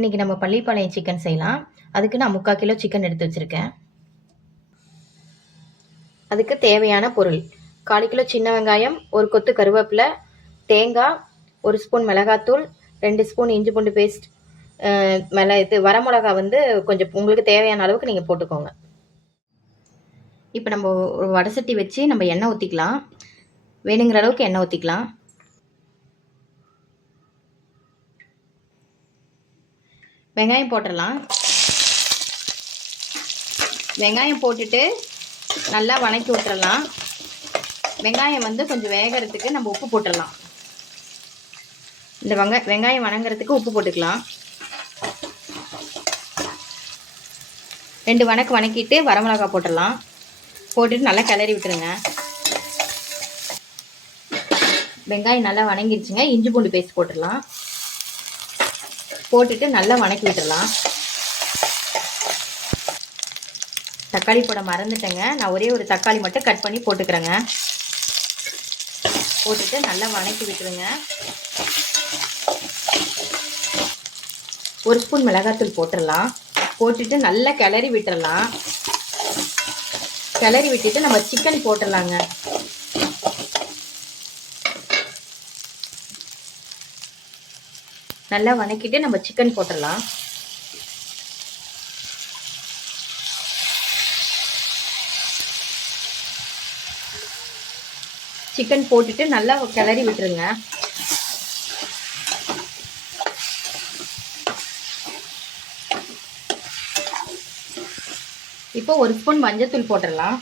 இன்றைக்கி நம்ம பள்ளிப்பாளையம் சிக்கன் செய்யலாம். அதுக்கு நான் 3/4 கிலோ சிக்கன் எடுத்து வச்சுருக்கேன். அதுக்கு தேவையான பொருள்: 1/4 கிலோ சின்ன வெங்காயம், 1 கொத்து கருவேப்பிலை, தேங்காய், 1 ஸ்பூன் மிளகாத்தூள், 2 ஸ்பூன் இஞ்சி பூண்டு பேஸ்ட், வரமிளகா கொஞ்சம் உங்களுக்கு தேவையான அளவுக்கு நீங்கள் போட்டுக்கோங்க. இப்போ நம்ம ஒரு வடை சட்டி வச்சு நம்ம எண்ணெய் ஊற்றிக்கலாம். வேணுங்கிற அளவுக்கு எண்ணெய் ஊற்றிக்கலாம். வெங்காயம் போட்டுடலாம். வெங்காயம் போட்டுட்டு நல்லா வணக்கி விட்டுறலாம். வெங்காயம் கொஞ்சம் வேகிறதுக்கு நம்ம உப்பு போட்டுடலாம். இந்த வெங்காயம் வணங்குறதுக்கு உப்பு போட்டுக்கலாம். 2 வணக்கிட்டு வரமிளகா போட்டுடலாம். போட்டுட்டு நல்லா கிளறி விட்டுருங்க. வெங்காயம் நல்லா வணங்கிருச்சுங்க. இஞ்சி பூண்டு பேஸ்ட் போட்டுடலாம். போட்டுட்டு நல்லா வணக்கி விட்டுடலாம். தக்காளி போட மறந்துட்டேங்க. நான் ஒரே ஒரு தக்காளி மட்டும் கட் பண்ணி போட்டுக்கிறேங்க. போட்டுட்டு நல்லா வணக்கி விட்டுருங்க. 1 ஸ்பூன் மிளகாத்தூள் போட்டுடலாம். போட்டுட்டு நல்லா கிளறி விட்டுடலாம். கிளறி விட்டுட்டு நம்ம சிக்கன் போட்டுடலாங்க. நல்லா வணக்கிட்டு நம்ம சிக்கன் போட்டுடலாம். சிக்கன் போட்டுட்டு நல்லா கிளறி விட்டுருங்க. இப்போ 1 ஸ்பூன் மஞ்சத்தூள் போட்டுடலாம்.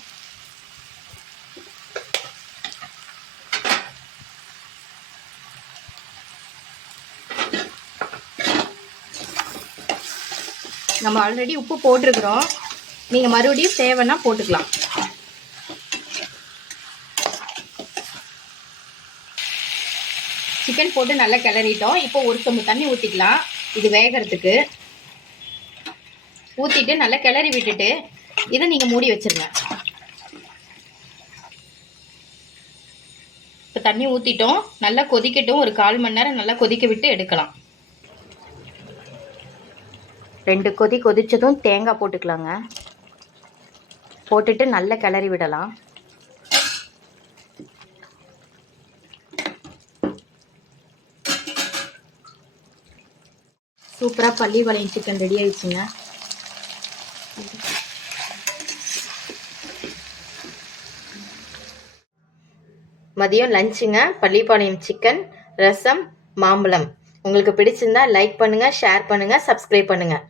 நம்ம ஆல்ரெடி உப்பு போட்டிருக்கிறோம். நீங்கள் மறுபடியும் தேவைன்னா போட்டுக்கலாம். சிக்கன் போட்டு நல்லா கிளறிட்டோம். இப்போ 1 சொம்பு தண்ணி ஊற்றிக்கலாம். இது வேகிறதுக்கு ஊற்றிட்டு நல்லா கிளறி விட்டுட்டு இதை நீங்கள் மூடி வச்சிருங்க. இப்போ தண்ணி ஊற்றிட்டோம். நல்லா கொதிக்கட்டும். ஒரு 1/4 மணி நேரம் நல்லா கொதிக்க விட்டு எடுக்கலாம். 2 கொதி கொதிச்சதும் தேங்காய் போட்டுக்கலாங்க. போட்டுட்டு நல்லா கிளறி விடலாம். சூப்பராக பள்ளிப்பாளையம் சிக்கன் ரெடி ஆயிடுச்சுங்க. மதியம் லஞ்சுங்க. பள்ளிப்பாளையம் சிக்கன், ரசம், மாம்பழம். உங்களுக்கு பிடிச்சிருந்தா லைக் பண்ணுங்கள், ஷேர் பண்ணுங்கள், சப்ஸ்கிரைப் பண்ணுங்கள்.